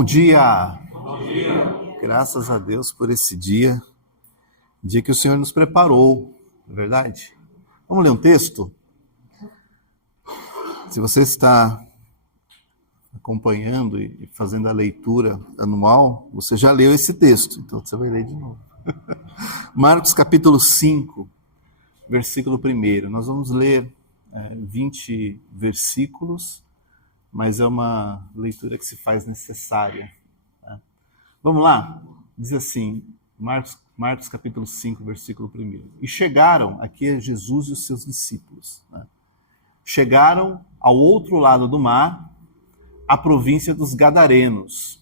Bom dia! Bom dia! Graças a Deus por esse dia que o Senhor nos preparou, não é verdade? Vamos ler um texto? Se você está acompanhando e fazendo a leitura anual, você já leu esse texto, então você vai ler de novo. Marcos capítulo 5, versículo 1. Nós vamos ler 20 versículos, mas é uma leitura que se faz necessária. Tá? Vamos lá? Diz assim, Marcos capítulo 5, versículo 1. E chegaram, aqui é Jesus e os seus discípulos, né? Chegaram ao outro lado do mar, à província dos Gadarenos.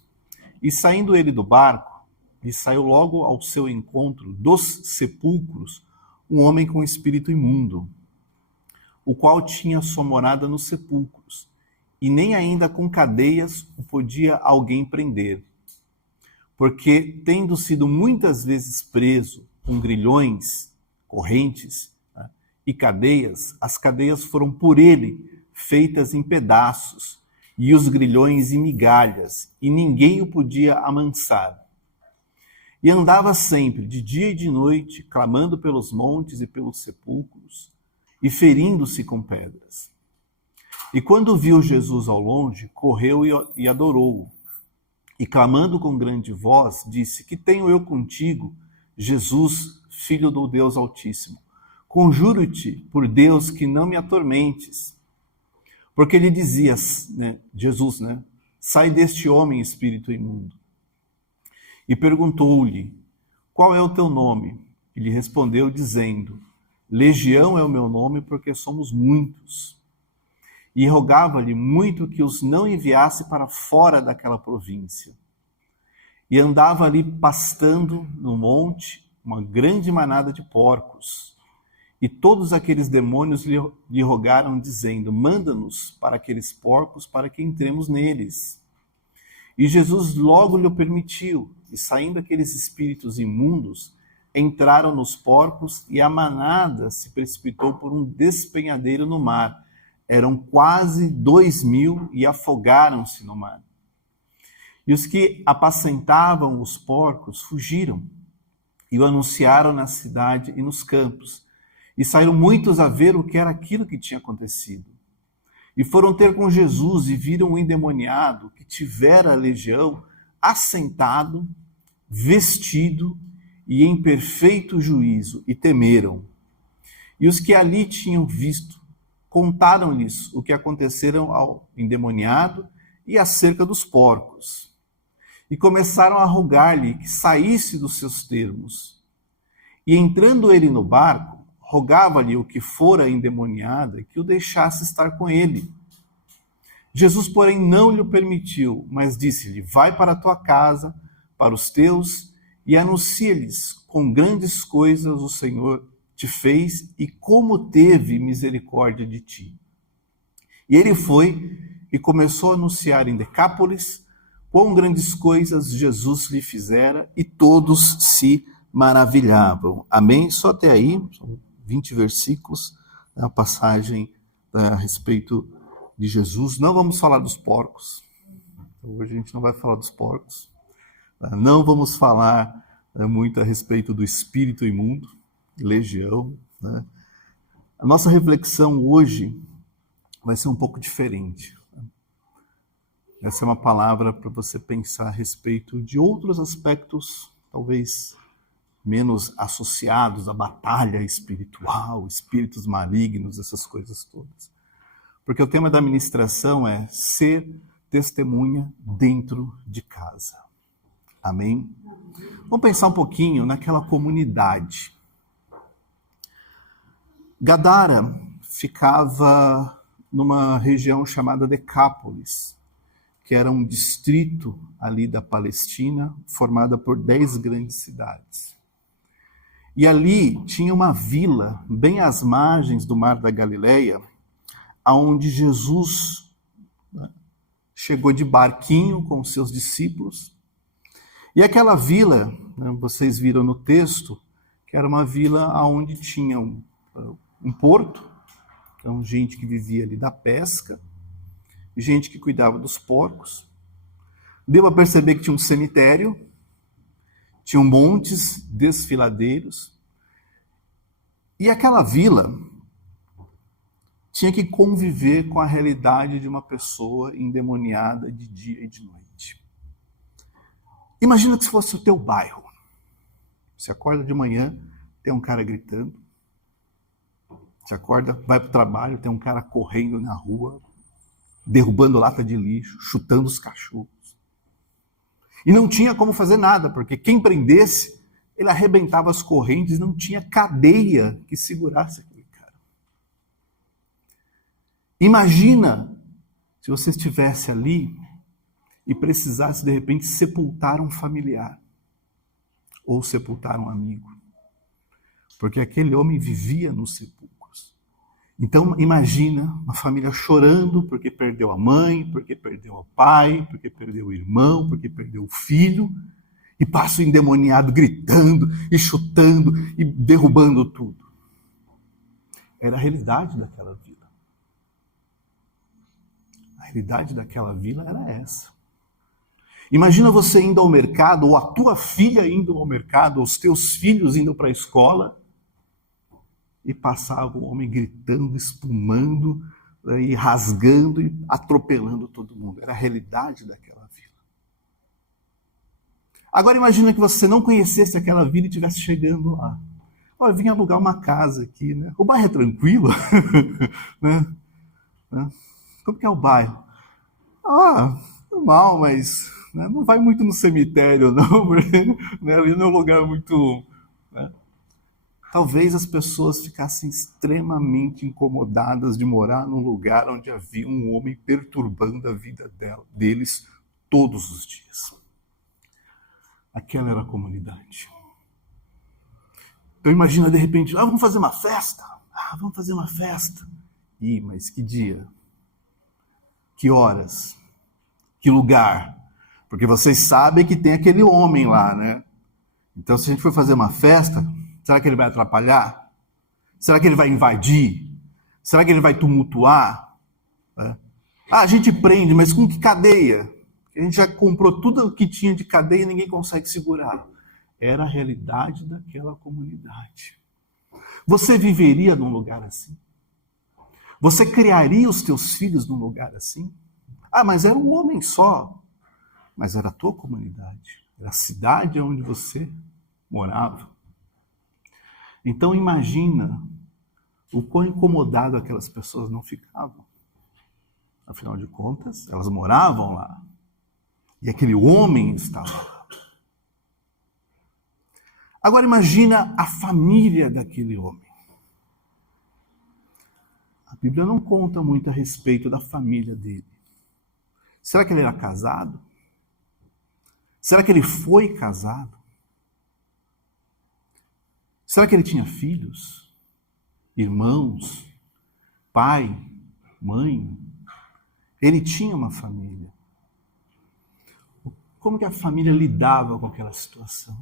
E saindo ele do barco, e saiu logo ao seu encontro dos sepulcros um homem com espírito imundo, o qual tinha sua morada nos sepulcros, e nem ainda com cadeias o podia alguém prender. Porque, tendo sido muitas vezes preso com grilhões, correntes, né, e cadeias, as cadeias foram por ele feitas em pedaços, e os grilhões em migalhas, e ninguém o podia amansar. E andava sempre, de dia e de noite, clamando pelos montes e pelos sepulcros, e ferindo-se com pedras. E quando viu Jesus ao longe, correu e adorou-o. E clamando com grande voz, disse: Que tenho eu contigo, Jesus, Filho do Deus Altíssimo? Conjuro-te por Deus que não me atormentes. Porque ele dizia, Jesus, sai deste homem, espírito imundo. E perguntou-lhe: Qual é o teu nome? E lhe respondeu, dizendo: Legião é o meu nome, porque somos muitos. E rogava-lhe muito que os não enviasse para fora daquela província. E andava ali pastando no monte uma grande manada de porcos. E todos aqueles demônios lhe rogaram, dizendo: Manda-nos para aqueles porcos, para que entremos neles. E Jesus logo lhe permitiu, e saindo aqueles espíritos imundos, entraram nos porcos, e a manada se precipitou por um despenhadeiro no mar. Eram quase 2.000 e afogaram-se no mar. E os que apacentavam os porcos fugiram e o anunciaram na cidade e nos campos. E saíram muitos a ver o que era aquilo que tinha acontecido. E foram ter com Jesus e viram o endemoniado que tivera a legião assentado, vestido e em perfeito juízo, e temeram. E os que ali tinham visto contaram-lhes o que aconteceram ao endemoniado e acerca dos porcos. E começaram a rogar-lhe que saísse dos seus termos. E entrando ele no barco, rogava-lhe o que fora endemoniada que o deixasse estar com ele. Jesus, porém, não lhe permitiu, mas disse-lhe: Vai para a tua casa, para os teus, e anuncia-lhes com grandes coisas o Senhor te fez e como teve misericórdia de ti. E ele foi e começou a anunciar em Decápolis quão grandes coisas Jesus lhe fizera, e todos se maravilhavam. Amém? Só até aí, são 20 versículos, a passagem a respeito de Jesus. Não vamos falar dos porcos. Hoje a gente não vai falar dos porcos. Não vamos falar muito a respeito do espírito imundo, legião. A nossa reflexão hoje vai ser um pouco diferente. Essa é uma palavra para você pensar a respeito de outros aspectos, talvez menos associados à batalha espiritual, espíritos malignos, essas coisas todas. Porque o tema da ministração é ser testemunha dentro de casa. Amém? Vamos pensar um pouquinho naquela comunidade. Gadara ficava numa região chamada Decápolis, que era um distrito ali da Palestina, formada por 10 grandes cidades. E ali tinha uma vila, bem às margens do Mar da Galileia, onde Jesus chegou de barquinho com os seus discípulos. E aquela vila, vocês viram no texto, que era uma vila onde tinha um porto, então gente que vivia ali da pesca, gente que cuidava dos porcos. Deu a perceber que tinha um cemitério, tinham montes desfiladeiros, e aquela vila tinha que conviver com a realidade de uma pessoa endemoniada de dia e de noite. Imagina que se fosse o teu bairro. Você acorda de manhã, tem um cara gritando. Você acorda, vai para o trabalho, tem um cara correndo na rua, derrubando lata de lixo, chutando os cachorros. E não tinha como fazer nada, porque quem prendesse, ele arrebentava as correntes, não tinha cadeia que segurasse aquele cara. Imagina se você estivesse ali e precisasse, de repente, sepultar um familiar ou sepultar um amigo. Porque aquele homem vivia nos sepulcros. Então, imagina uma família chorando porque perdeu a mãe, porque perdeu o pai, porque perdeu o irmão, porque perdeu o filho, e passa o endemoniado gritando e chutando e derrubando tudo. Era a realidade daquela vila. A realidade daquela vila era essa. Imagina você indo ao mercado, ou a tua filha indo ao mercado, ou os teus filhos indo para a escola, e passava o homem gritando, espumando, e rasgando e atropelando todo mundo. Era a realidade daquela vila. Agora imagina que você não conhecesse aquela vila e estivesse chegando lá. Eu vim alugar uma casa aqui, né? O bairro é tranquilo? Né? Como que é o bairro? Normal, mas não vai muito no cemitério, não. Né? Ali não é um lugar muito... Né? Talvez as pessoas ficassem extremamente incomodadas de morar num lugar onde havia um homem perturbando a vida deles todos os dias. Aquela era a comunidade. Então imagina de repente, vamos fazer uma festa? Vamos fazer uma festa. Mas que dia? Que horas? Que lugar? Porque vocês sabem que tem aquele homem lá, né? Então se a gente for fazer uma festa, será que ele vai atrapalhar? Será que ele vai invadir? Será que ele vai tumultuar? A gente prende, mas com que cadeia? A gente já comprou tudo o que tinha de cadeia e ninguém consegue segurar. Era a realidade daquela comunidade. Você viveria num lugar assim? Você criaria os teus filhos num lugar assim? Mas era um homem só. Mas era a tua comunidade. Era a cidade onde você morava. Então imagina o quão incomodado aquelas pessoas não ficavam. Afinal de contas, elas moravam lá. E aquele homem estava lá. Agora imagina a família daquele homem. A Bíblia não conta muito a respeito da família dele. Será que ele era casado? Será que ele foi casado? Será que ele tinha filhos? Irmãos? Pai? Mãe? Ele tinha uma família. Como que a família lidava com aquela situação?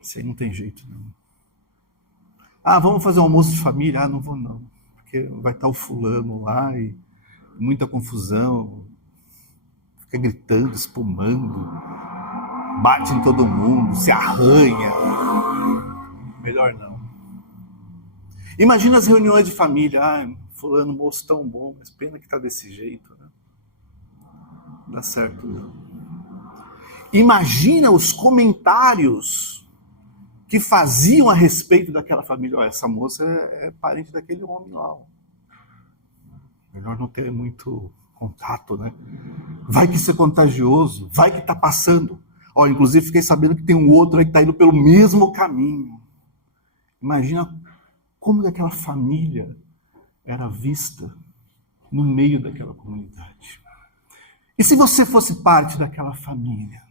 Isso aí não tem jeito, não. Vamos fazer um almoço de família? Não vou não, porque vai estar o fulano lá e muita confusão, fica gritando, espumando, bate em todo mundo, se arranha. Melhor não. Imagina as reuniões de família. Fulano, moço tão bom, mas pena que está desse jeito, né? Não dá certo não. Imagina os comentários que faziam a respeito daquela família. Essa moça é parente daquele homem lá. Melhor não ter muito contato, né? Vai que isso é contagioso, vai que está passando. Inclusive fiquei sabendo que tem um outro aí que está indo pelo mesmo caminho. Imagina como que aquela família era vista no meio daquela comunidade. E se você fosse parte daquela família?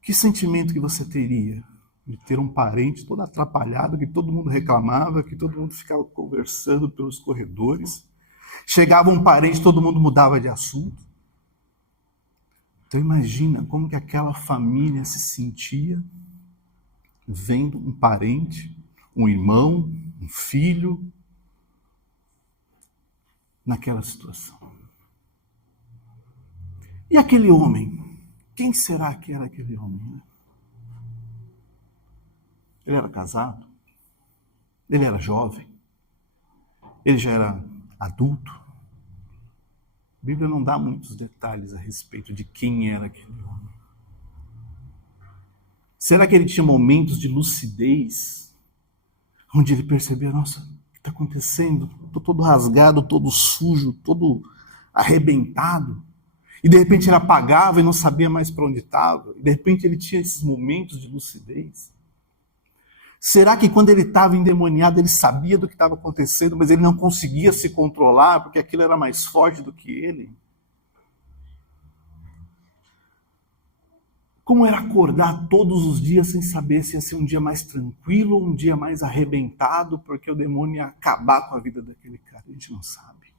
Que sentimento que você teria de ter um parente todo atrapalhado, que todo mundo reclamava, que todo mundo ficava conversando pelos corredores? Chegava um parente, todo mundo mudava de assunto. Então imagina como que aquela família se sentia vendo um parente, um irmão, um filho, naquela situação. E aquele homem? Quem será que era aquele homem? Ele era casado? Ele era jovem? Ele já era adulto? A Bíblia não dá muitos detalhes a respeito de quem era aquele homem. Será que ele tinha momentos de lucidez, onde ele percebia, nossa, o que está acontecendo? Estou todo rasgado, todo sujo, todo arrebentado. E de repente ele apagava e não sabia mais para onde estava. E de repente ele tinha esses momentos de lucidez. Será que quando ele estava endemoniado, ele sabia do que estava acontecendo, mas ele não conseguia se controlar, porque aquilo era mais forte do que ele? Como era acordar todos os dias sem saber se ia ser um dia mais tranquilo ou um dia mais arrebentado, porque o demônio ia acabar com a vida daquele cara? A gente não sabe.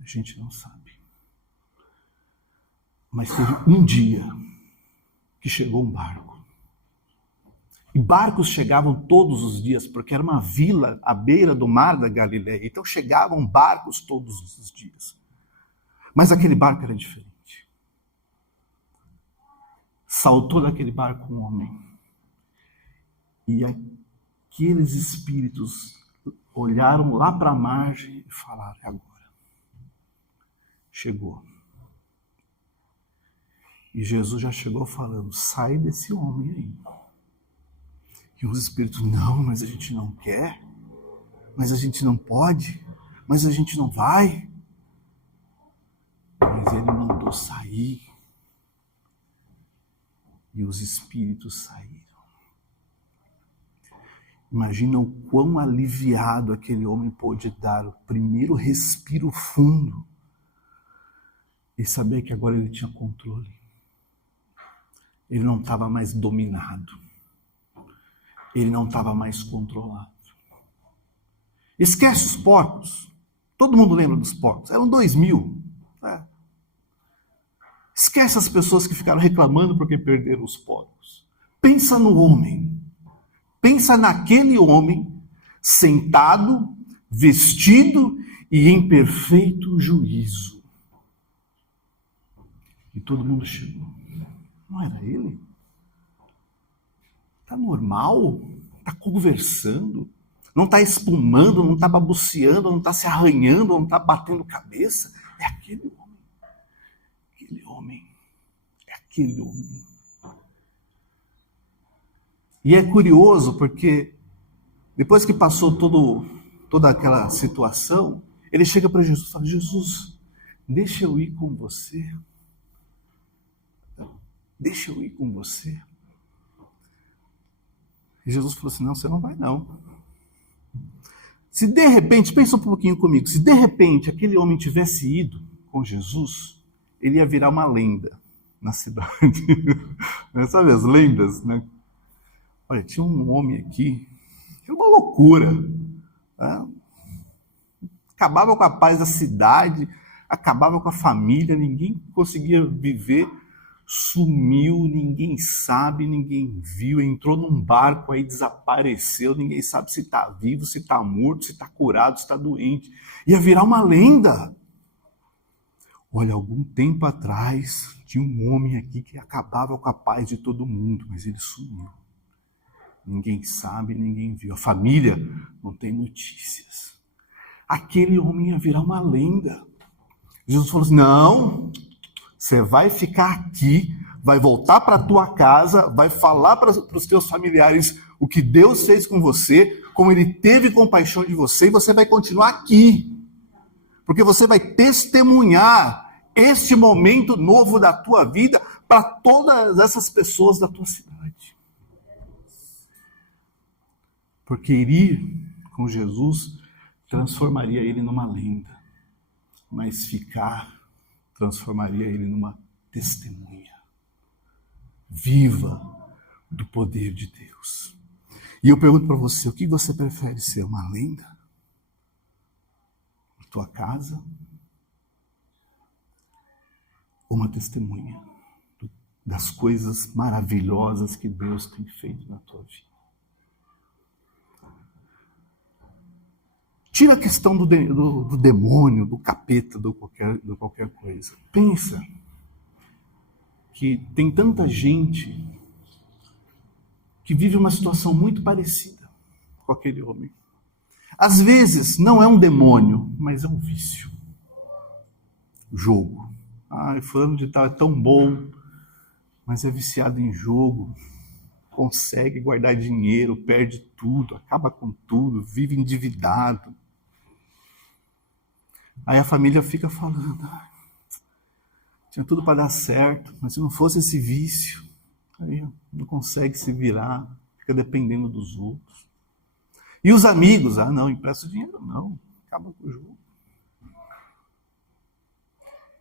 A gente não sabe. Mas teve um dia que chegou um barco. E barcos chegavam todos os dias, porque era uma vila à beira do mar da Galileia. Então chegavam barcos todos os dias. Mas aquele barco era diferente. Saltou daquele barco um homem. E aqueles espíritos olharam lá para a margem e falaram, é agora. Chegou. E Jesus já chegou falando, sai desse homem aí. E os espíritos, não, mas a gente não quer, mas a gente não pode, mas a gente não vai. Mas ele mandou sair. E os espíritos saíram. Imagina o quão aliviado aquele homem pôde dar o primeiro respiro fundo e saber que agora ele tinha controle. Ele não estava mais dominado. Ele não estava mais controlado. Esquece os porcos. Todo mundo lembra dos porcos. Eram 2000. Né? Esquece as pessoas que ficaram reclamando porque perderam os porcos. Pensa no homem. Pensa naquele homem sentado, vestido e em perfeito juízo. E todo mundo chegou. Não era ele? Está normal? Está conversando? Não está espumando, não está babuceando, não está se arranhando, não está batendo cabeça? É aquele homem. Aquele homem. É aquele homem. E é curioso porque depois que passou toda aquela situação, ele chega para Jesus e fala, Jesus, deixa eu ir com você. Deixa eu ir com você. E Jesus falou assim, não, você não vai não. Se de repente, pensa um pouquinho comigo, se de repente aquele homem tivesse ido com Jesus, ele ia virar uma lenda na cidade. Sabe as lendas, né? Olha, tinha um homem aqui, que era uma loucura. Né? Acabava com a paz da cidade, acabava com a família, ninguém conseguia viver. Sumiu, ninguém sabe, ninguém viu, entrou num barco aí, desapareceu, ninguém sabe se está vivo, se está morto, se está curado, se está doente. Ia virar uma lenda. Olha, algum tempo atrás, tinha um homem aqui que acabava com a paz de todo mundo, mas ele sumiu. Ninguém sabe, ninguém viu. A família não tem notícias. Aquele homem ia virar uma lenda. Jesus falou assim, não, você vai ficar aqui, vai voltar para a tua casa, vai falar para os teus familiares o que Deus fez com você, como Ele teve compaixão de você, e você vai continuar aqui. Porque você vai testemunhar este momento novo da tua vida para todas essas pessoas da tua cidade. Porque ir com Jesus transformaria ele numa lenda, mas ficar transformaria ele numa testemunha viva do poder de Deus. E eu pergunto para você, o que você prefere ser, uma lenda? Na tua casa? Ou uma testemunha das coisas maravilhosas que Deus tem feito na tua vida? Tira a questão do demônio, do capeta, do qualquer coisa. Pensa que tem tanta gente que vive uma situação muito parecida com aquele homem. Às vezes não é um demônio, mas é um vício. Jogo. Fulano de tal é tão bom, mas é viciado em jogo. Consegue guardar dinheiro, perde tudo, acaba com tudo, vive endividado. Aí a família fica falando, tinha tudo para dar certo, mas se não fosse esse vício, aí não consegue se virar, fica dependendo dos outros. E os amigos, não, empresta o dinheiro, não, acaba com o jogo.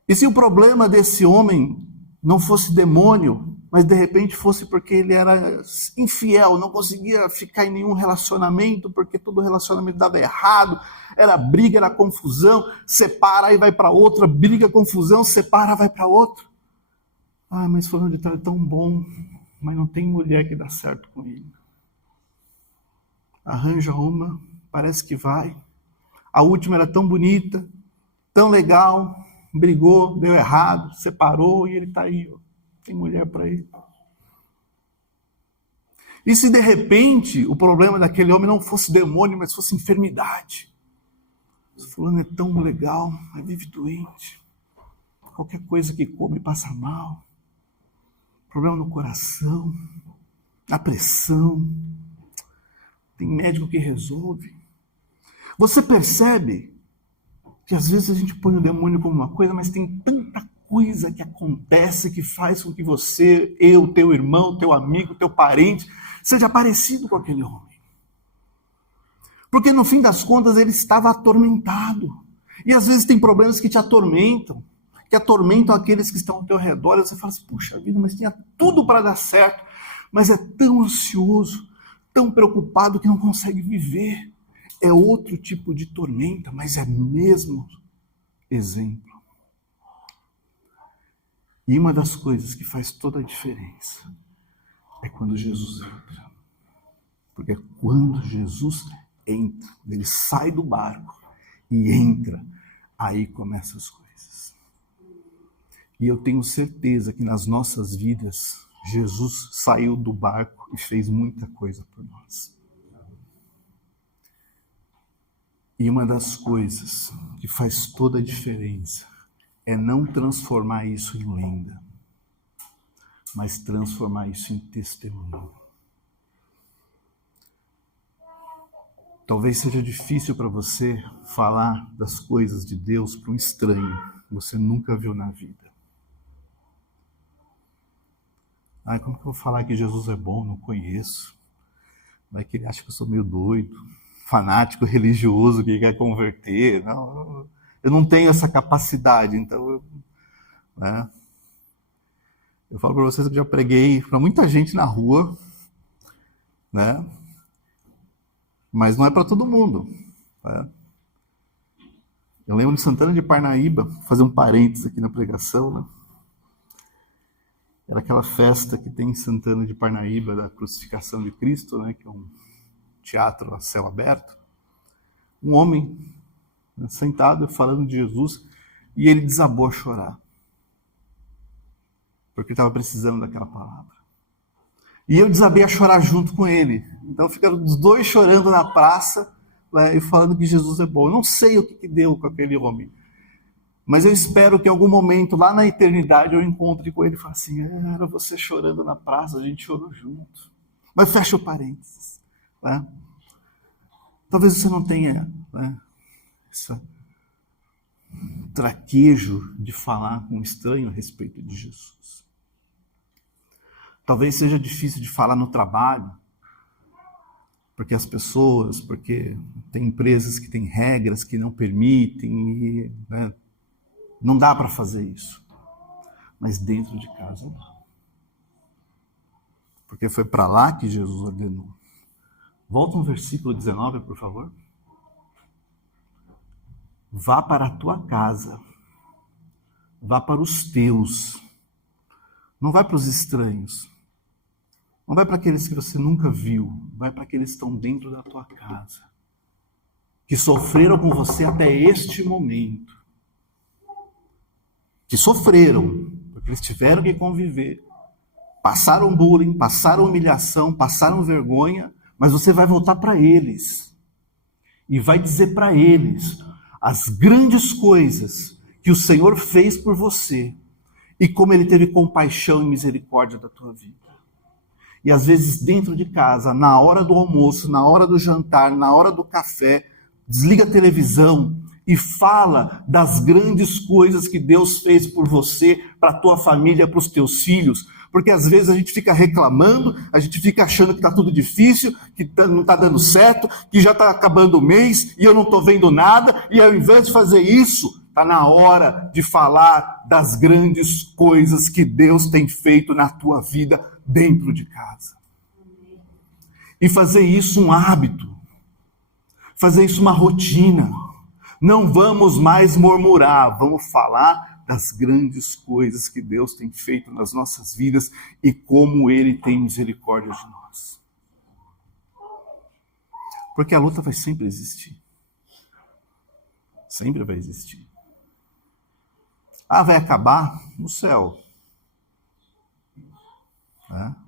E se o problema desse homem não fosse demônio, mas de repente fosse porque ele era infiel, não conseguia ficar em nenhum relacionamento, porque todo relacionamento dava errado, era briga, era confusão, separa e vai para outra, briga, confusão, separa, vai para outra. Mas fulano de tal é tão bom, mas não tem mulher que dá certo com ele. Arranja uma, parece que vai. A última era tão bonita, tão legal, brigou, deu errado, separou e ele está aí, tem mulher para ele. E se de repente o problema daquele homem não fosse demônio, mas fosse enfermidade? Fulano é tão legal, mas vive doente. Qualquer coisa que come passa mal. Problema no coração, na pressão. Tem médico que resolve. Você percebe que às vezes a gente põe o demônio como uma coisa, mas tem tanta coisa que acontece que faz com que você, eu, teu irmão, teu amigo, teu parente, seja parecido com aquele homem. Porque no fim das contas ele estava atormentado. E às vezes tem problemas que te atormentam, que atormentam aqueles que estão ao teu redor, e você fala assim, puxa vida, mas tinha tudo para dar certo, mas é tão ansioso, tão preocupado que não consegue viver. É outro tipo de tormenta, mas é mesmo exemplo. E uma das coisas que faz toda a diferença é quando Jesus entra. Porque é quando Jesus entra, ele sai do barco e entra, aí começam as coisas. E eu tenho certeza que nas nossas vidas, Jesus saiu do barco e fez muita coisa por nós. E uma das coisas que faz toda a diferença é não transformar isso em lenda, mas transformar isso em testemunho. Talvez seja difícil para você falar das coisas de Deus para um estranho que você nunca viu na vida. Como que eu vou falar que Jesus é bom? Não conheço. Vai que ele acha que eu sou meio doido, fanático religioso que quer converter. Não, eu não tenho essa capacidade, então eu falo para vocês que já preguei para muita gente na rua, né? Mas não é para todo mundo. Né? Eu lembro de Santana de Parnaíba, vou fazer um parênteses aqui na pregação, né? Era aquela festa que tem em Santana de Parnaíba da crucificação de Cristo, né? Que é um teatro a céu aberto. Um homem, né, sentado falando de Jesus, e ele desabou a chorar. Porque estava precisando daquela palavra. E eu desabei a chorar junto com ele. Então ficaram os dois chorando na praça, né, e falando que Jesus é bom. Eu não sei o que deu com aquele homem. Mas eu espero que em algum momento, lá na eternidade, eu encontre com ele e fale assim, era você chorando na praça, a gente chorou junto. Mas fecha o parênteses. Né? Talvez você não tenha, né, esse traquejo de falar com um estranho a respeito de Jesus. Talvez seja difícil de falar no trabalho, porque tem empresas que têm regras que não permitem, e, né, não dá para fazer isso. Mas dentro de casa dá. Porque foi para lá que Jesus ordenou. Volta no versículo 19, por favor. Vá para a tua casa. Vá para os teus. Não vai para os estranhos. Não vai para aqueles que você nunca viu. Vai para aqueles que estão dentro da tua casa. que sofreram com você até este momento, que sofreram, porque eles tiveram que conviver, passaram bullying, passaram humilhação, passaram vergonha, mas você vai voltar para eles e vai dizer para eles as grandes coisas que o Senhor fez por você e como Ele teve compaixão e misericórdia da tua vida. E às vezes dentro de casa, na hora do almoço, na hora do jantar, na hora do café, desliga a televisão e fala das grandes coisas que Deus fez por você, para a tua família, para os teus filhos. Porque às vezes a gente fica reclamando, a gente fica achando que está tudo difícil, que não está dando certo, que já está acabando o mês e eu não estou vendo nada. E ao invés de fazer isso, está na hora de falar das grandes coisas que Deus tem feito na tua vida dentro de casa. E fazer isso um hábito. Fazer isso uma rotina. Não vamos mais murmurar, vamos falar das grandes coisas que Deus tem feito nas nossas vidas e como Ele tem misericórdia de nós. Porque a luta vai sempre existir. Sempre vai existir. Vai acabar no céu.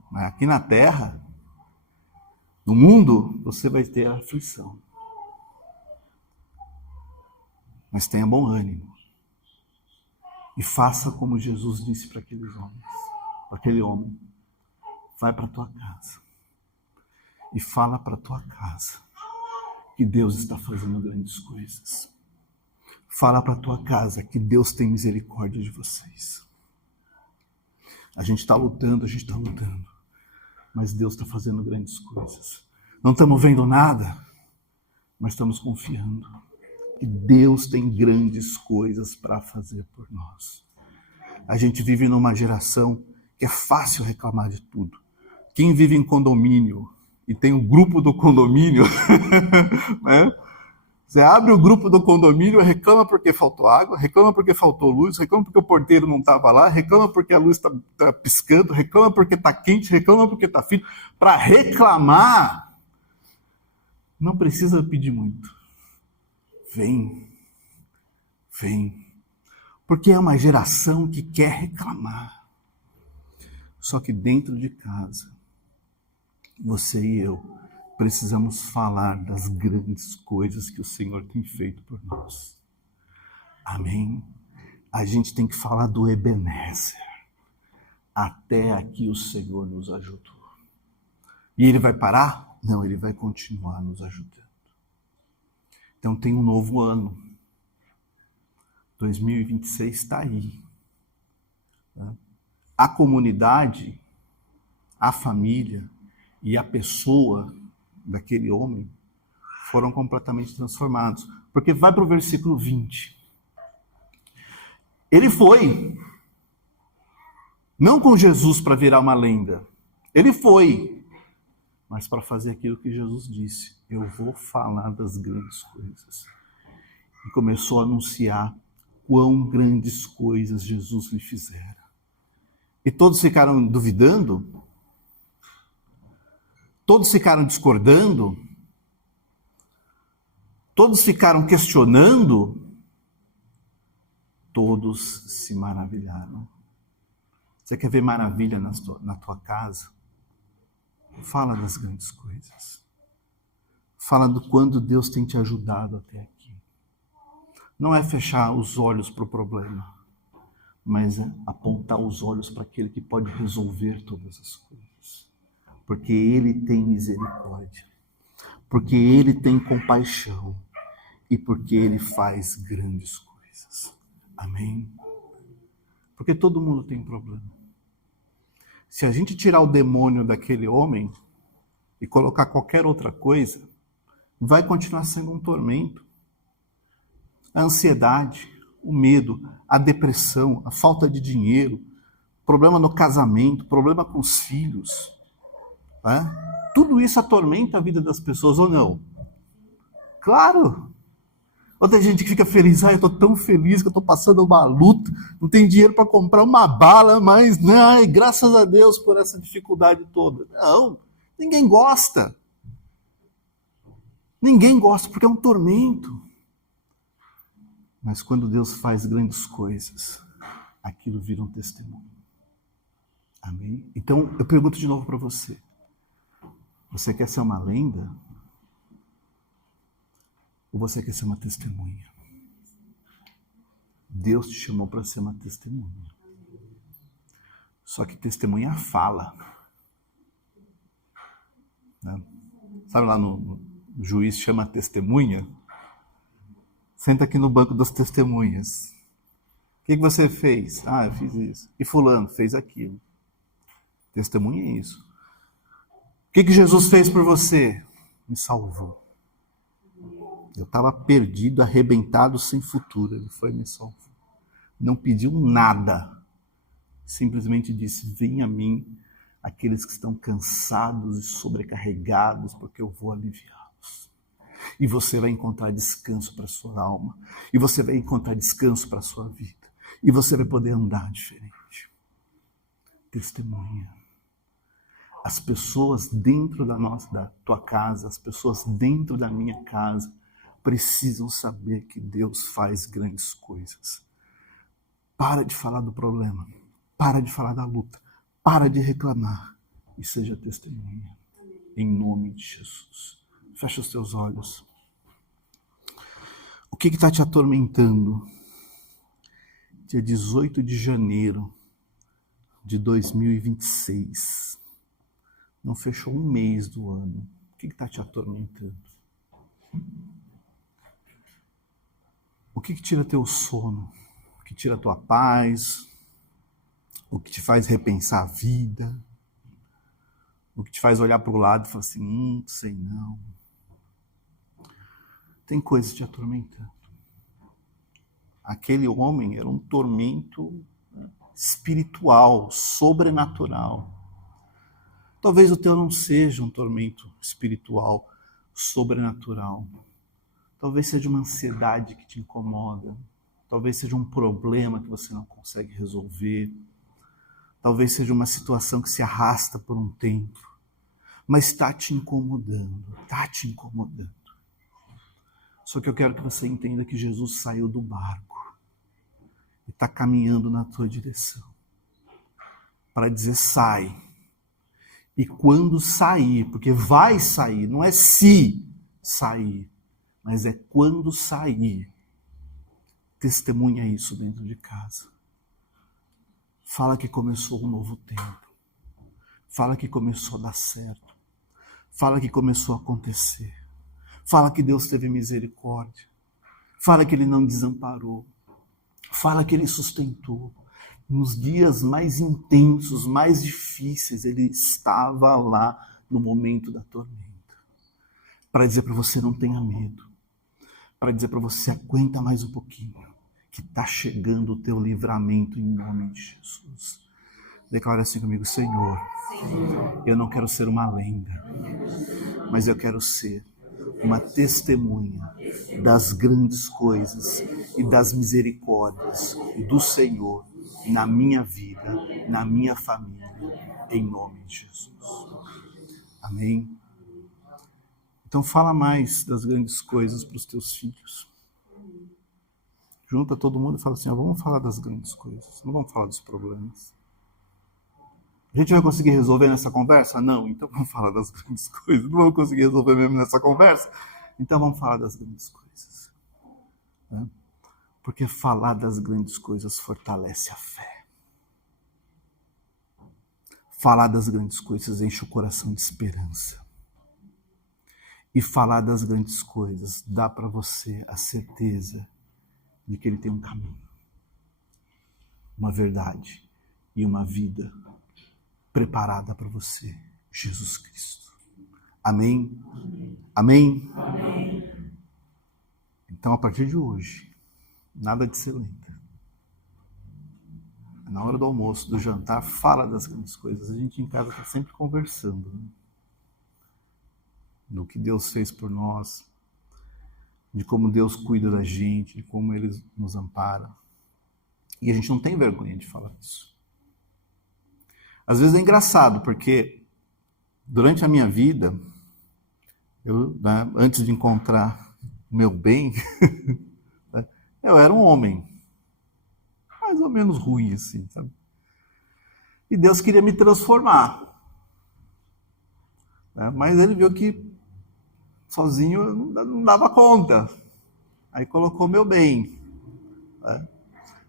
Mas aqui na terra, no mundo, você vai ter aflição. Mas tenha bom ânimo. E faça como Jesus disse para aqueles homens, para aquele homem. Vai para a tua casa. E fala para a tua casa que Deus está fazendo grandes coisas. Fala para a tua casa que Deus tem misericórdia de vocês. A gente está lutando, mas Deus está fazendo grandes coisas. Não estamos vendo nada, mas estamos confiando que Deus tem grandes coisas para fazer por nós. A gente vive numa geração que é fácil reclamar de tudo. Quem vive em condomínio e tem um grupo do condomínio, né? Você abre o grupo do condomínio, reclama porque faltou água, reclama porque faltou luz, reclama porque o porteiro não estava lá, reclama porque a luz está piscando, reclama porque está quente, reclama porque está frio. Para reclamar, não precisa pedir muito. Vem. Porque é uma geração que quer reclamar. Só que dentro de casa, você e eu precisamos falar das grandes coisas que o Senhor tem feito por nós. Amém? A gente tem que falar do Ebenezer. Até aqui o Senhor nos ajudou. E Ele vai parar? Não, Ele vai continuar nos ajudando. Então tem um novo ano. 2026 está aí. A comunidade, a família e a pessoa daquele homem foram completamente transformados. Porque vai para o versículo 20. Ele foi, não com Jesus para virar uma lenda. Ele foi, mas para fazer aquilo que Jesus disse. Eu vou falar das grandes coisas. E começou a anunciar quão grandes coisas Jesus lhe fizera. E todos ficaram duvidando? Todos ficaram discordando? Todos ficaram questionando? Todos se maravilharam. Você quer ver maravilha na tua casa? Fala das grandes coisas. Fala do quando Deus tem te ajudado até aqui. Não é fechar os olhos para o problema, mas é apontar os olhos para aquele que pode resolver todas as coisas. Porque Ele tem misericórdia. Porque Ele tem compaixão. E porque Ele faz grandes coisas. Amém? Porque todo mundo tem problema. Se a gente tirar o demônio daquele homem e colocar qualquer outra coisa, vai continuar sendo um tormento. A ansiedade, o medo, a depressão, a falta de dinheiro, problema no casamento, problema com os filhos. Né? Tudo isso atormenta a vida das pessoas, ou não? Claro! Outra gente que fica feliz, eu estou tão feliz que eu estou passando uma luta, não tenho dinheiro para comprar uma bala, mas graças a Deus por essa dificuldade toda. Não, ninguém gosta. Ninguém gosta porque é um tormento. Mas quando Deus faz grandes coisas, aquilo vira um testemunho. Amém? Então, eu pergunto de novo para você. Você quer ser uma lenda? Ou você quer ser uma testemunha? Deus te chamou para ser uma testemunha. Só que testemunha fala. Né? Sabe lá no juiz chama testemunha? Senta aqui no banco das testemunhas. O que você fez? Ah, eu fiz isso. E fulano fez aquilo. Testemunha é isso. O que Jesus fez por você? Me salvou. Eu estava perdido, arrebentado, sem futuro. Ele foi e me salvou. Não pediu nada. Simplesmente disse, venha a mim aqueles que estão cansados e sobrecarregados, porque eu vou aliviá-los. E você vai encontrar descanso para a sua alma. E você vai encontrar descanso para a sua vida. E você vai poder andar diferente. Testemunha. As pessoas dentro da tua casa, as pessoas dentro da minha casa, precisam saber que Deus faz grandes coisas. Para de falar do problema. Para de falar da luta. Para de reclamar. E seja testemunha. Em nome de Jesus. Fecha os teus olhos. O que está te atormentando? Dia 18 de janeiro de 2026. Não fechou um mês do ano. O que está te atormentando? O que tira teu sono? O que tira tua paz? O que te faz repensar a vida? O que te faz olhar para o lado e falar assim, sei não. Tem coisas te atormentando. Aquele homem era um tormento espiritual, sobrenatural. Talvez o teu não seja um tormento espiritual, sobrenatural. Talvez seja uma ansiedade que te incomoda. Talvez seja um problema que você não consegue resolver. Talvez seja uma situação que se arrasta por um tempo. Mas está te incomodando, está te incomodando. Só que eu quero que você entenda que Jesus saiu do barco e está caminhando na tua direção para dizer sai. E quando sair, porque vai sair, não é se sair, mas é quando sair, testemunha isso dentro de casa. Fala que começou um novo tempo. Fala que começou a dar certo. Fala que começou a acontecer. Fala que Deus teve misericórdia. Fala que Ele não desamparou. Fala que Ele sustentou. Nos dias mais intensos, mais difíceis, Ele estava lá no momento da tormenta. Para dizer para você, não tenha medo. Para dizer para você, aguenta mais um pouquinho. Que está chegando o teu livramento em nome de Jesus. Declara assim comigo, Senhor, eu não quero ser uma lenda, mas eu quero ser uma testemunha das grandes coisas e das misericórdias do Senhor na minha vida, na minha família, em nome de Jesus. Amém? Então fala mais das grandes coisas para os teus filhos. Junta todo mundo e fala assim, vamos falar das grandes coisas, não vamos falar dos problemas. A gente vai conseguir resolver nessa conversa? Não, então vamos falar das grandes coisas. Não vamos conseguir resolver mesmo nessa conversa? Então vamos falar das grandes coisas. Né? Porque falar das grandes coisas fortalece a fé. Falar das grandes coisas enche o coração de esperança. E falar das grandes coisas dá para você a certeza de que Ele tem um caminho, uma verdade e uma vida preparada para você, Jesus Cristo. Amém? Amém? Amém? Então, a partir de hoje, nada de ser lenta. Na hora do almoço, do jantar, fala das grandes coisas. A gente em casa está sempre conversando, né? Do que Deus fez por nós, de como Deus cuida da gente, de como Ele nos ampara. E a gente não tem vergonha de falar isso. Às vezes é engraçado, porque durante a minha vida, Eu, né, antes de encontrar o meu bem, eu era um homem mais ou menos ruim, assim, sabe? E Deus queria me transformar, né? Mas ele viu que sozinho eu não dava conta. Aí colocou meu bem, né?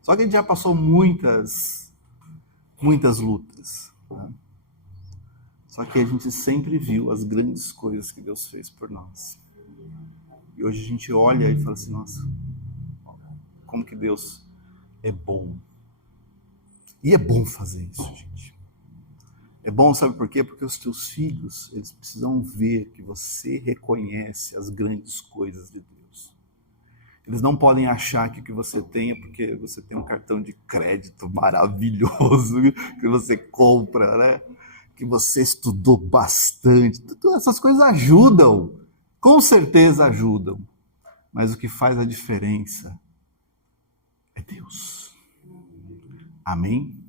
Só que a gente já passou muitas lutas, né? Só que a gente sempre viu as grandes coisas que Deus fez por nós. E hoje a gente olha e fala assim, nossa, como que Deus é bom. E é bom fazer isso, gente. É bom, sabe por quê? Porque os teus filhos, eles precisam ver que você reconhece as grandes coisas de Deus. Eles não podem achar que o que você tem é porque você tem um cartão de crédito maravilhoso que você compra, né? Que você estudou bastante. Todas essas coisas ajudam, com certeza ajudam. Mas o que faz a diferença é Deus. Amém?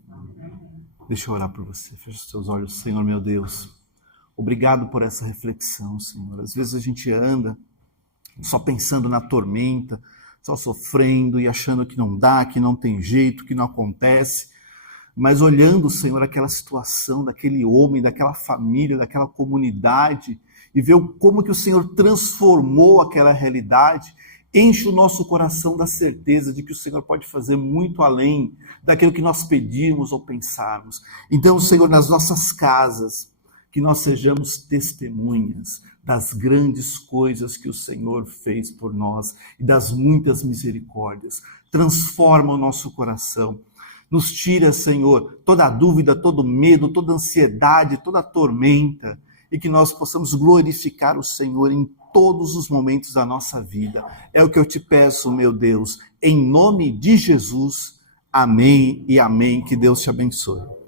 Deixa eu orar por você. Feche os seus olhos, Senhor meu Deus. Obrigado por essa reflexão, Senhor. Às vezes a gente anda só pensando na tormenta, só sofrendo e achando que não dá, que não tem jeito, que não acontece. Mas olhando, Senhor, aquela situação daquele homem, daquela família, daquela comunidade, e ver como que o Senhor transformou aquela realidade, enche o nosso coração da certeza de que o Senhor pode fazer muito além daquilo que nós pedimos ou pensarmos. Então, Senhor, nas nossas casas, que nós sejamos testemunhas das grandes coisas que o Senhor fez por nós e das muitas misericórdias. Transforma o nosso coração. Nos tira, Senhor, toda dúvida, todo medo, toda ansiedade, toda tormenta, e que nós possamos glorificar o Senhor em todos os momentos da nossa vida. É o que eu te peço, meu Deus, em nome de Jesus. Amém e amém. Que Deus te abençoe.